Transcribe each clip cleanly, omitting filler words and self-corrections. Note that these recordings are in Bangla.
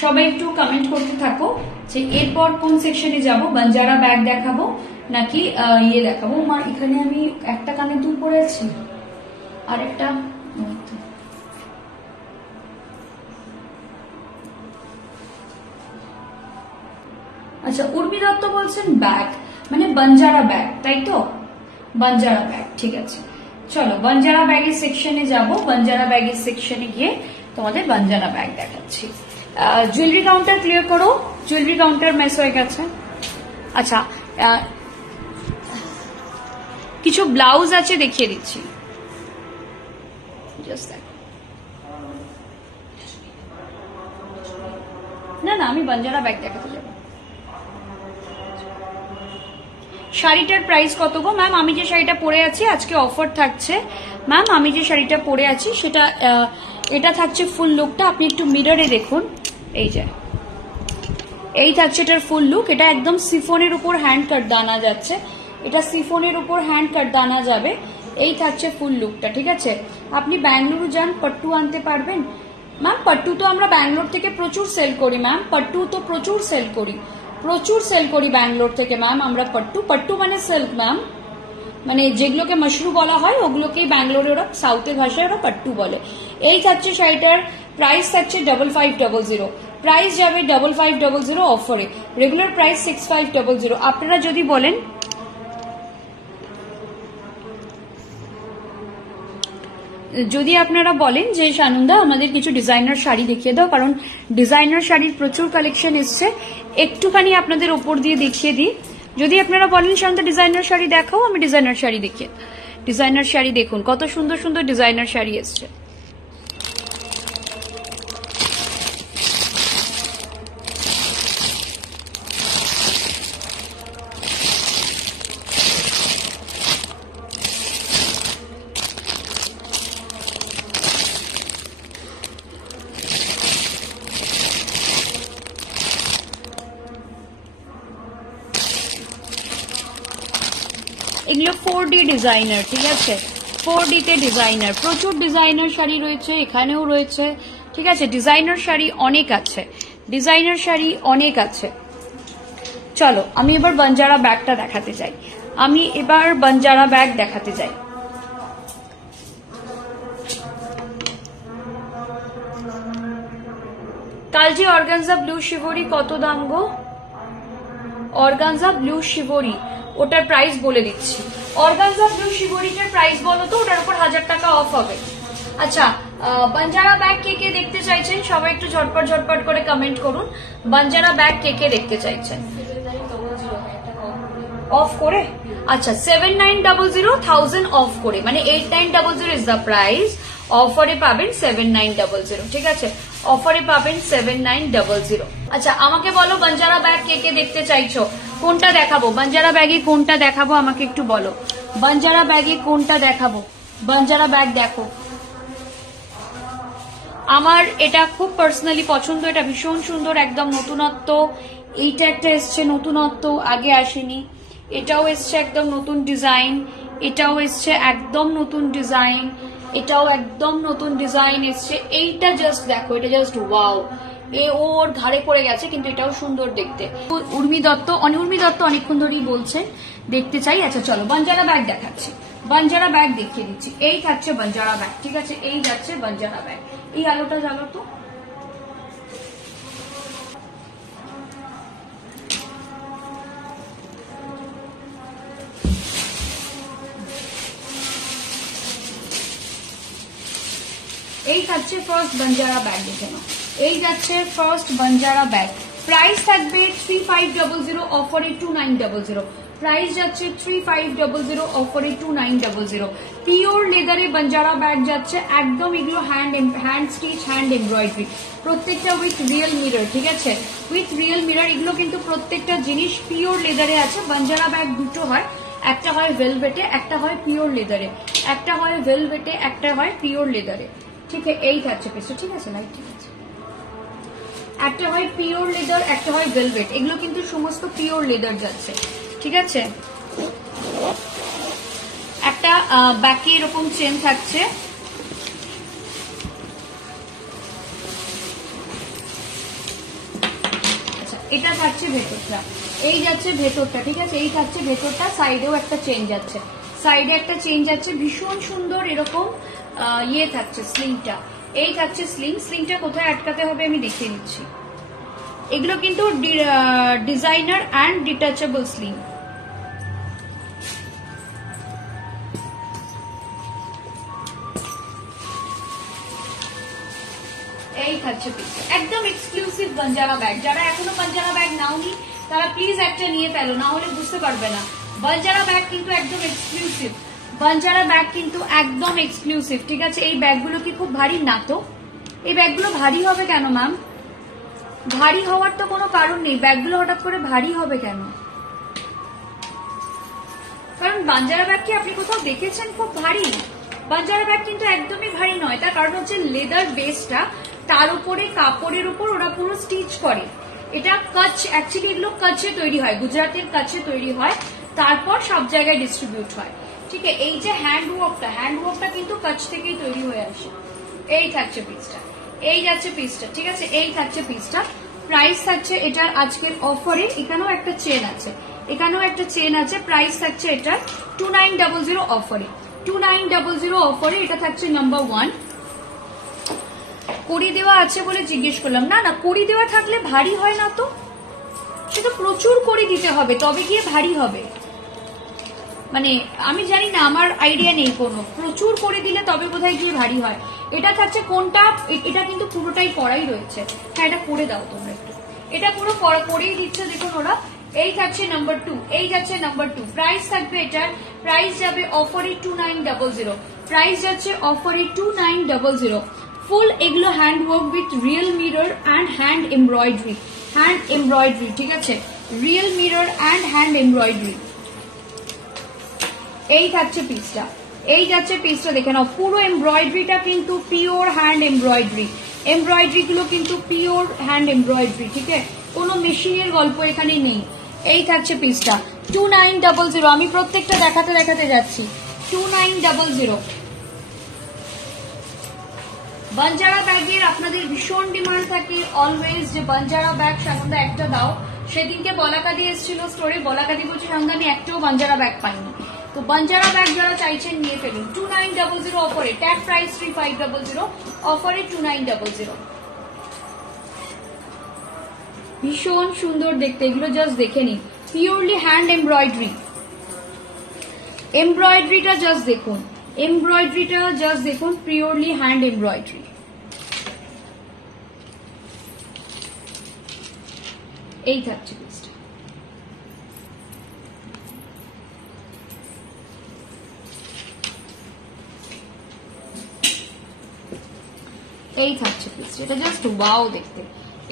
সবাই একটু কমেন্ট করতে থাকো যে এরপর কোন সেকশনে যাব, বাঞ্জারা ব্যাগ দেখাবো নাকি ইয়ে দেখাবো। মা এখানে আমি একটা কানে দুল পরে আছি আর একটা, আচ্ছা উর্মি দত্ত বলছেন ব্যাগ মানে বাঞ্জারা ব্যাগ, তাই তো? বাঞ্জারা ব্যাগ, ঠিক আছে। চলো বাঞ্জারা ব্যাগের সেকশনে যাব, বাঞ্জারা ব্যাগের সেকশনে গিয়ে তোমাদের বাঞ্জারা ব্যাগ দেখাচ্ছি। জুয়েলারি কাউন্টার ক্লিয়ার করো, জুয়েলারি কাউন্টার মেস হয়ে গেছে। আচ্ছা কিছু ব্লাউজ আছে দেখিয়ে দিচ্ছি, না না আমি বাঞ্জারা ব্যাগ দেখাতে যাব। শাড়িটার প্রাইস কত গো ম্যাম? আমি যে শাড়িটা পরে আছি আজকে অফার থাকছে ম্যাম, আমি যে শাড়িটা পরে আছি সেটা এটা থাকছে ফুল লুকটা, আপনি একটু মিররে দেখুন, এই যে এই থাকছে এটার ফুল লুক। এটা একদম সিফনের উপর হ্যান্ড কাট দানা যাচ্ছে, এটা সিফনের উপর হ্যান্ড কাট দানা যাবে, এই থাকছে ফুল লুকটা, ঠিক আছে। আপনি ব্যাঙ্গালুরু যান, পট্টু আনতে পারবেন ম্যাম? পট্টু তো আমরা ব্যাঙ্গালোর থেকে প্রচুর সেল করি ম্যাম, পট্টু তো প্রচুর সেল করি, প্রচুর সেল করি ব্যাঙ্গালোর থেকে ম্যাম আমরা পট্টু। পট্টু মানে সিল্ক ম্যাম, মানে যেগুলোকে মশরু বলা হয় ওগুলোকেই ব্যাঙ্গালোরে ওরা সাউথের ভাষায় ওরা পট্টু বলে। এই থাকছে শাড়িটার প্রাইস থাকছে 5500, প্রাইস যাবে 5500 অফারে, রেগুলার প্রাইস 6500। আপনারা যদি বলেন যে সানন্দা আমাদের কিছু ডিজাইনার শাড়ি দেখিয়ে দাও, কারণ ডিজাইনার শাড়ির প্রচুর কালেকশন এসছে, একটুখানি আপনাদের ওপর দিয়ে দেখিয়ে দিই। যদি আপনারা বলেন সানন্দা ডিজাইনার শাড়ি দেখাও, আমি ডিজাইনার শাড়ি দেখিয়ে, ডিজাইনার শাড়ি দেখুন কত সুন্দর সুন্দর ডিজাইনার শাড়ি এসছে। এগুলো 4D ডিজাইনার, ঠিক আছে, 4D তে ডিজাইনার, প্রচুর ডিজাইনার শাড়ি রয়েছে, এখানেও রয়েছে, ঠিক আছে। ডিজাইনার শাড়ি অনেক আছে, ডিজাইনার শাড়ি অনেক আছে। চলো আমি এবার বাঞ্জারা ব্যাগটা দেখাতে চাই, আমি এবার বাঞ্জারা ব্যাগ দেখাতে চাই। কালজি অর্গানজা ব্লু শিভরি কত দাম গো? অর্গানজা ব্লু শিভরি ওটার প্রাইস বলে দিচ্ছি, অর্গানজা ব্লু শিভরিটার প্রাইস বলো তো, ওটার উপর 1000 টাকা অফ হবে। আচ্ছা বাঞ্জারা ব্যাগ কে কে দেখতে চাইছেন সবাই একটু ঝটপট ঝটপট করে কমেন্ট করুন, বাঞ্জারা ব্যাগ কে কে দেখতে চাইছেন? অফ করে, আচ্ছা 7900 1000 অফ করে, মানে 8900 ইজ দ্য প্রাইস, অফারে পাবেন 7900, ঠিক আছে, অফারে পাবেন 7900। আচ্ছা আমাকে বলো বাঞ্জারা ব্যাগ কে কে দেখতে চাইছো, কোনটা দেখাবো? বাঞ্জারা ব্যাগে কোনটা দেখাবো আমাকে একটু বলো, বাঞ্জারা ব্যাগে কোনটা দেখাবো? বাঞ্জারা ব্যাগ দেখো, আমার এটা খুব পার্সোনালি পছন্দ, এটা ভীষণ সুন্দর, একদম নতুনত্ব। এইটা একটা এসছে নতুনত্ব, আগে আসেনি, এটাও এসছে একদম নতুন ডিজাইন, এটাও এসছে একদম নতুন ডিজাইন, এটাও একদম নতুন ডিজাইন এসছে। এইটা জাস্ট দেখো, এটা জাস্ট ওয়াও, ওর ঘাড়ে পড়ে গেছে, কিন্তু এটাও সুন্দর দেখতে। উর্মি দত্ত অনেকক্ষণ ধরেই বলছেন দেখতে চাই। আচ্ছা চলো বাঞ্জারা ব্যাগ দেখাচ্ছি, বাঞ্জারা ব্যাগ দেখিয়ে দিচ্ছি। এই থাকছে বাঞ্জারা ব্যাগ, ঠিক আছে, এই যাচ্ছে বাঞ্জারা ব্যাগ। এই আলোটা জ্বালো তো, এই থাকছে ফার্স্ট বাঞ্জারা ব্যাগ, দেখে নাও, এই যাচ্ছে ফার্স্ট বাঞ্জারা ব্যাগ। প্রাইস থাকবে 3500, অফারে 2900, প্রাইস যাচ্ছে 3500, অফারে 2900। পিওর লেদারে বাঞ্জারা ব্যাগ যাচ্ছে একদম, এগুলো হ্যান্ড স্টিচ, হ্যান্ড এমব্রয়ডারি, প্রত্যেকটা উইথ রিয়েল মিরর, ঠিক আছে, উইথ রিয়েল মিরর। এগুলো কিন্তু প্রত্যেকটা জিনিস পিওর লেদারে আছে। বাঞ্জারা ব্যাগ দুটো হয়, একটা হয় ভেলভেটে, একটা হয় পিওর লেদারে, একটা হয় ভেলভেটে, একটা হয় পিওর লেদারে, ঠিক আছে। এই থাকছে পিসটা, ঠিক আছে লাইট, ঠিক আছে, একটা হয় পিওর লেদার, একটা হয় ভেলভেট, এগুলো কিন্তু সমস্ত পিওর লেদার যাচ্ছে, ঠিক আছে। একটা ব্যাকে এরকম চেন থাকছে, এটা থাকছে ভেতরটা, এই যাচ্ছে ভেতরটা, ঠিক আছে, এই থাকছে ভেতরটা, সাইডেও একটা চেঞ্জ আছে, সাইডে একটা চেঞ্জ আছে, ভীষণ সুন্দর এরকম ইয়ে থাকছে স্লিংটা, এই থাকছে স্লিং। স্লিংটা কোথায় আটকাতে হবে আমি দেখিয়ে দিচ্ছি। এগুলো কিন্তু ডিজাইনার অ্যান্ড ডিটাচেবল স্লিং। এই থাকছে একদম এক্সক্লুসিভ বাঞ্জারা ব্যাগ। যারা এখনো বাঞ্জারা ব্যাগ নাওনি তারা প্লিজ একটা নিয়ে ফেলো, না হলে বুঝতে পারবে না। বাঞ্জারা ব্যাগ কিন্তু একদম এক্সক্লুসিভ, বাঞ্জারা ব্যাগ কিন্তু একদম এক্সক্লুসিভ, ঠিক আছে। এই ব্যাগগুলো কি খুব ভারী না? তো এই ব্যাগগুলো ভারী হবে কেন ম্যাম? ভারী হওয়ার তো কোনো কারণ নেই, ব্যাগগুলো হঠাৎ করে ভারী হবে কেন? কারণ বাঞ্জারা ব্যাগ কি আপনি কোথাও দেখেছেন খুব ভারী? বাঞ্জারা ব্যাগ কিন্তু একদমই ভারী নয়। তার কারণ হচ্ছে লেদার বেসটা, তার উপরে কাপড়ের উপর ওরা পুরো স্টিচ করে। এটা কাচ, অ্যাকচুয়ালি এগুলো কাচে তৈরি হয়, গুজরাটের কাছে তৈরি হয়, তারপর সব জায়গায় ডিস্ট্রিবিউট হয়, ঠিক আছে। এই যে হ্যান্ডওয়ার্কটা কিন্তু কাচ থেকেই তৈরি হয়ে আসে। এই থাকছে পিসটা, এই যাচ্ছে পিসটা, ঠিক আছে, এই থাকছে পিসটা। প্রাইস থাকছে এটার আজকের অফারে, এখানেও একটা চেন আছে, এখানেও একটা চেন আছে। প্রাইস থাকছে এটার 2900 অফারে, 2900 অফারে এটা থাকছে নাম্বার 1। কড়ি দেওয়া আছে বলে জিজ্ঞেস করলাম, না না কড়ি দেওয়া থাকলে ভারী হয় না তো, সেটা প্রচুর কড়ি দিতে হবে তবে গিয়ে ভারী হবে। মানে আমি জানি না, আমার আইডিয়া নেই কোনো, প্রচুর করে দিলে তবে বোধহয় গিয়ে ভারী হয়। এটা থাকছে কোনটা, এটা কিন্তু পুরোটাই করাই রয়েছে। হ্যাঁ এটা করে দাও তোমরা একটু, এটা পুরো করেই দিচ্ছে দেখুন ওরা। এই থাকছে নাম্বার 2, এই যাচ্ছে নাম্বার 2। প্রাইস থাকবে এটার, প্রাইস যাবে অফারে 2900, প্রাইস যাচ্ছে অফারে 2900। ফুল এগুলো hand work with real mirror and hand embroidery, ঠিক আছে, real mirror and hand embroidery. এই থাকছে পিসটা, এই যাচ্ছে পিসটা, দেখে নাও পুরো এমব্রয়ডারিটা কিন্তু পিওর হ্যান্ড এমব্রয়ডারি, এমব্রয়ডারি গুলো কিন্তু পিওর হ্যান্ড এমব্রয়ডারি, ঠিক আছে, কোনো মেশিনের গল্প এখানে নেই। এই থাকছে পিসটা 2900, আমি প্রত্যেকটা দেখাতে যাচ্ছি। 2900 বাঞ্জারা ব্যাগের আপনাদের ভীষণ ডিমান্ড থাকে অলওয়েজ, যে বাঞ্জারা ব্যাগ সানন্দা একটা দাও। সেদিনকে বলাকাদি এসেছিল স্টোরে, বলাকাদি বলছে সানন্দা আমি একটাও বাঞ্জারা ব্যাগ পাইনি। তো বাঞ্জারা ব্যাগ যারা চাইছেন নিয়ে ফেলুন। 2900 অফারে, ট্যাগ প্রাইস 3500, অফারে 2900। ভীষণ সুন্দর দেখতে, এগুলো জাস্ট দেখে নিন, পিওরলি হ্যান্ড এমব্রয়ডারি। এমব্রয়ডারিটা জাস্ট দেখুন, এমব্রয়ডারিটা জাস্ট দেখুন, পিওরলি হ্যান্ড এমব্রয়ডারি। এই থাকছে পিসটা, এই থাকছে পিস। এটা জাস্ট ওয়াও দেখতে,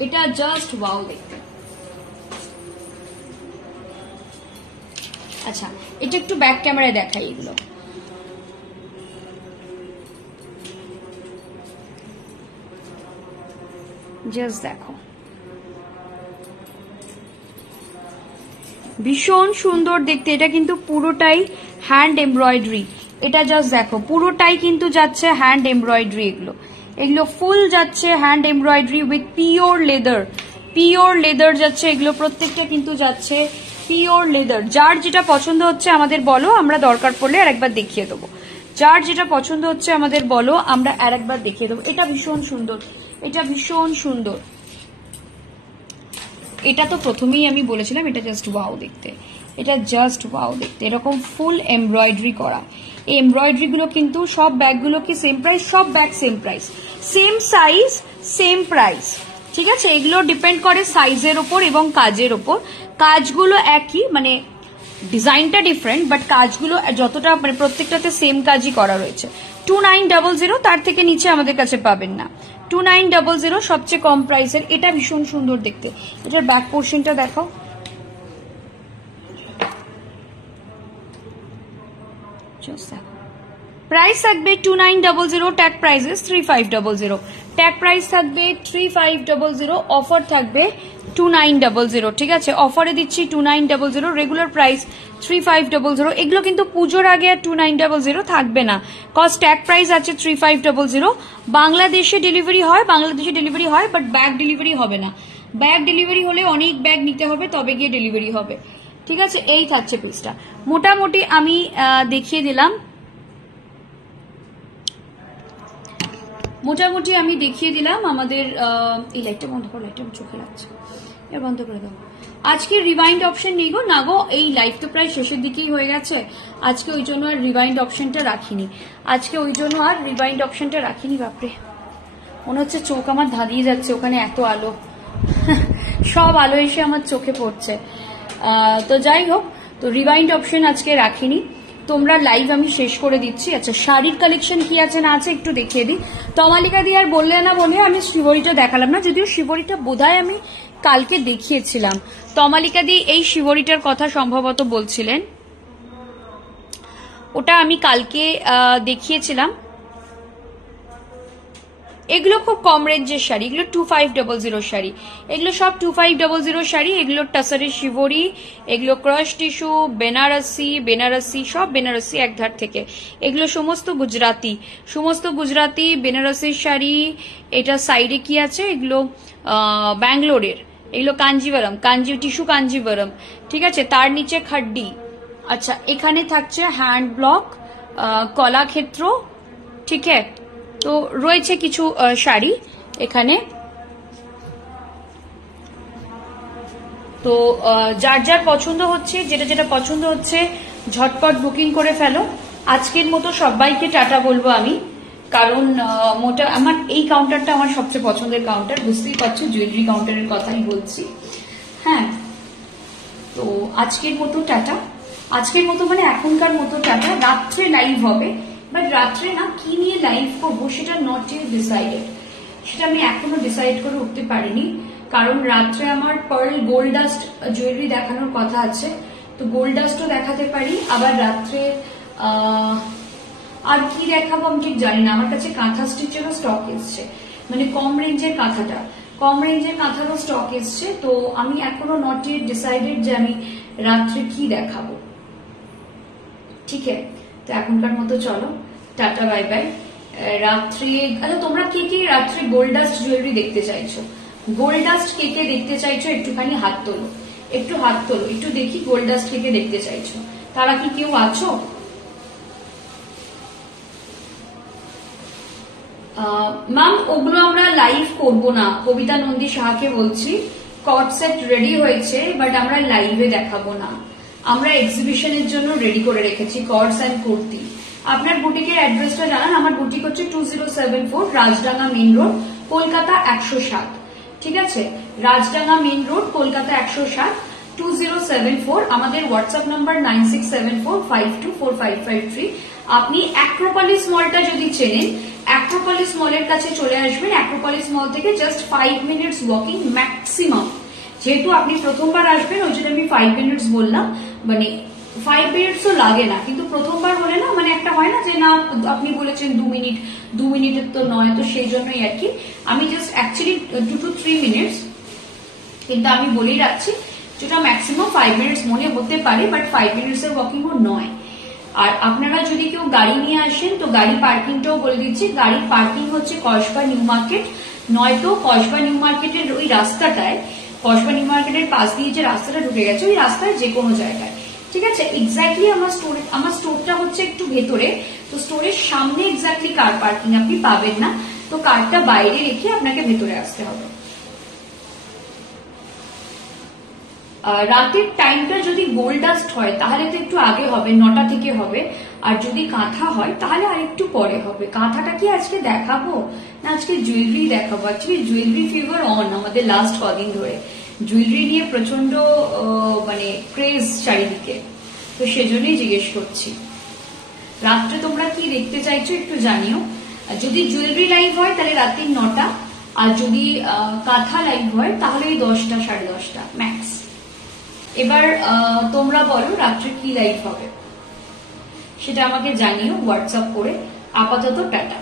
এটা জাস্ট ওয়াও দেখতে। আচ্ছা এটা একটু ব্যাক ক্যামেরায় দেখাই, এগুলো জাস্ট দেখো, ভীষণ সুন্দর দেখতে। এটা কিন্তু পুরোটাই হ্যান্ড এমব্রয়ডারি, এটা জাস্ট দেখো পুরোটাই কিন্তু যাচ্ছে হ্যান্ড এমব্রয়ডারি। এগুলো ফুল যাচ্ছে hand embroidery with pure leather যাচ্ছে, এগুলো প্রত্যেকটা কিন্তু যাচ্ছে পিওর লেদার। যার যেটা পছন্দ হচ্ছে আমাদের বলো, আমরা দরকার পড়লে আরেকবার দেখিয়ে দেবো। যার যেটা পছন্দ হচ্ছে আমাদের বলো, আমরা আরেকবার দেখিয়ে দেবো। এটা ভীষণ সুন্দর, এটা ভীষণ সুন্দর। এটা তো প্রথমেই আমি বলেছিলাম এটা জাস্ট ওয়াও দেখতে, এটা জাস্ট ওয়াও দেখতে। এরকম ফুল এমব্রয়ডারি করা, এই এমব্রয়ডারি গুলো কিন্তু সব ব্যাগগুলো কি সেম প্রাইস, সব bag same price, same size same price, ঠিক আছে। এগুলো ডিপেন্ড করে সাইজের ওপর এবং কাজের ওপর। কাজগুলো একই, মানে ডিজাইনটা ডিফারেন্ট, বাট কাজগুলো যতটা মানে প্রত্যেকটাতে সেম কাজই করা রয়েছে। 2900, তার থেকে নিচে আমাদের কাছে পাবেন না। 2900 সবচেয়ে কম প্রাইসের। এটা ভীষণ সুন্দর দেখতে। এটার ব্যাক পোর্শনটা দেখো, প্রাইস থাকবে 2900, ট্যাগ প্রাইসেস 3500, ট্যাগ প্রাইস থাকবে 3500, অফার থাকবে 2900, ঠিক আছে। অফারে দিচ্ছি 2900, রেগুলার প্রাইস 3500। এগুলো কিন্তু পুজোর আগে আর 2900 থাকবে না, কজ ট্যাগ প্রাইস আছে 3500। বাংলাদেশে ডেলিভারি হয়, বাট ব্যাগ ডেলিভারি হবে না। ব্যাগ ডেলিভারি হলে অনেক ব্যাগ নিতে হবে, তবে গিয়ে ডেলিভারি হবে। ঠিক আছে, এই থাকছে পিসটা। মোটামুটি আমি দেখিয়ে দিলাম, আমাদের এই লাইটটা বন্ধ করো, লাইটটা চোখে লাগছে, এর বন্ধ করে দাও। আজকে রিভাইন্ড অপশন নেই গো, না গো, এই লাইভ তো প্রায় শেষের দিকেই হয়ে গেছে, আজকে ওই জন্য আর রিভাইন্ড অপশনটা রাখিনি। বাপরে, মনে হচ্ছে চোখ আমার ধাঁধিয়ে যাচ্ছে, ওখানে এত আলো, সব আলো এসে আমার চোখে পড়ছে। তো যাই হোক, তো রিভাইন্ড অপশন আজকে রাখিনি। তোমরা লাইভ আমি শেষ করে দিচ্ছি। আচ্ছা, শাড়ির কালেকশন কি আছে না আছে একটু দেখিয়ে দিই। তমালিকা দি আর বললে না বলে আমি শিবরিটা দেখালাম না, যদিও শিবরিটা বোধহয় আমি কালকে দেখিয়েছিলাম। তমালিকা দি এই শিবরিটার কথা সম্ভবত বলছিলেন, ওটা আমি কালকে দেখিয়েছিলাম। এগুলো খুব কম রেঞ্জের শাড়ি, এগুলো 2500 শাড়ি, এগুলো সব 2500 শাড়ি। এগুলো টাসারের শিবরি, এগুলো ক্রাশ টিস্যু, বেনারসি, সব বেনারসি এক ধার থেকে। এগুলো সমস্ত গুজরাতি বেনারসির শাড়ি। এটা সাইডে কি আছে, এগুলো ব্যাঙ্গালোরের, এগুলো টিস্যু কাঞ্জিবরম। ঠিক আছে, তার নিচে খাড্ডি। আচ্ছা, এখানে থাকছে হ্যান্ড ব্লক, কলাক্ষেত্র। ঠিক আছে, তো রয়েছে কিছু শাড়ি এখানে। তো যার যার পছন্দ হচ্ছে, যেটা পছন্দ হচ্ছে ঝটপট বুকিং করে ফেলো। আজকের মতো সবাইকে টাটা বলবো আমি, কারণ আমার এই কাউন্টারটা আমার সবচেয়ে পছন্দের কাউন্টার, বুঝতেই পারছো, জুয়েলারি কাউন্টারের কথাই বলছি। হ্যাঁ, তো আজকের মতো টাটা, মানে এখনকার মতো টাটা। রাত্রে লাইভ হবে, বাট রাত্রে না কি নিয়ে লাইভ করবো সেটা নট ইউ ডিসাইডেড, সেটা আমি এখনো ডিসাইড করে উঠতে পারিনি। কারণ রাত্রে আমার পার্ল গোল্ড ডাস্ট জুয়েলারি দেখানোর কথা আছে, তো গোল্ড ডাস্টও দেখাতে পারি। আবার রাত্রে আর কি দেখাবো আমি ঠিক জানি না। আমার কাছে কাঁথা স্টিচেরও স্টক এসছে, মানে কম রেঞ্জের কাঁথারও স্টক এসছে। তো আমি এখনো নট ইউ ডিসাইডেড যে আমি রাত্রে কি দেখাবো। ঠিক আছে, তো এখনকার মতো চলো, টাটা, বাই বাই। রাত্রে আচ্ছা, তোমরা কে কে রাত্রে গোল্ড ডাস্ট জুয়েলারি দেখতে চাইছো, একটুখানি হাত তোলো, একটু দেখি গোল্ড ডাস্ট কে কে দেখতে চাইছো। তারা কি কেউ আছো? ম্যাম, ওগুলো আমরা লাইভ করবো না, কবিতা নন্দী সাহাকে বলছি। কট সেট রেডি হয়েছে, বাট আমরা লাইভে দেখাবো না, আমরা এক্সিবিশনের জন্য রেডি করে রেখেছি কর্ডস অ্যান্ড কুর্তি। আপনার বুটিকের অ্যাড্রেসটা জানান। আমার বুটিক হচ্ছে 2074 রাজডাঙ্গা মেইন রোড, কলকাতা 107। ঠিক আছে, রাজডাঙ্গা মেইন রোড, কলকাতা 107, 2074। আমাদের হোয়াটসঅ্যাপ নাম্বার 9674524553। আপনি অ্যাক্রোপলিস মলটা যদি চেনেন, অ্যাক্রোপলিস মলের কাছে চলে আসবেন। অ্যাক্রোপলিস মল থেকে জাস্ট 5 মিনিটস ওয়াকিং ম্যাক্সিমাম। যেহেতু আপনি প্রথমবার আসবেন, ওই জন্য আমি 5 মিনিটস বললাম, মানে 5 মিনিটসও লাগে না, কিন্তু প্রথমবার হলে না, মানে একটা হয় না যে না আপনি বলেছেন 2 মিনিটের তো নয়, তো সেই জন্যই আর কি আমি জাস্ট অ্যাকচুয়ালি 2 to 3 মিনিটস, কিন্তু আমি বলেই রাখছি যেটা ম্যাক্সিমাম 5 মিনিটস মনে হতে পারে, বাট 5 মিনিটস এর ওয়াকিংও নয়। আর আপনারা যদি কেউ গাড়ি নিয়ে আসেন, তো গাড়ি পার্কিংটাও বলে দিচ্ছি। গাড়ির পার্কিং হচ্ছে কসবা নিউ মার্কেট, নয়তো কসবা নিউ মার্কেটের ওই রাস্তাটায়, কসবা নিউ মার্কেটের পাশ দিয়ে যে রাস্তাটা ঢুকে গেছে, ওই রাস্তায় যে কোনো জায়গায়। ঠিক আছে, এক্স্যাক্টলি আমার স্টোরটা হচ্ছে একটু ভেতরে, তো স্টোরের সামনে এক্স্যাক্টলি কার পার্কিং আপনি পাবেন না, তো কারটা বাইরে রেখে আপনাকে ভেতরে আসতে হবে। রাতের টাইমটা যদি গোল্ড ডাস্ট হয় তাহলে তো একটু আগে হবে, 9টা থেকে হবে। আর যদি কাঁথা হয় তাহলে আর একটু পরে হবে। কাঁথাটা কি আজকে দেখাবো না আজকে জুয়েলারি দেখাবো? অ্যাকচুয়ালি জুয়েলারি ফিভার অন আমাদের লাস্ট কদিন ধরে, জুয়েলারি নিয়ে প্রচন্ড মানে ক্রেজ চারিদিকে, তো সেজন্যই জিজ্ঞেস করছি। রাত্রে তোমরা কি দেখতে চাইছো একটু জানিও। যদি জুয়েলারি লাইভ হয় তাহলে রাত্রি 9টা, আর যদি কাঁথা লাইভ হয় তাহলে 10টা 10:30 ম্যাক্স। এবার তোমরা বলো রাত্রে কি লাইভ হবে সেটা আমাকে জানিও হোয়াটসঅ্যাপ করে। আপাতত টাটা।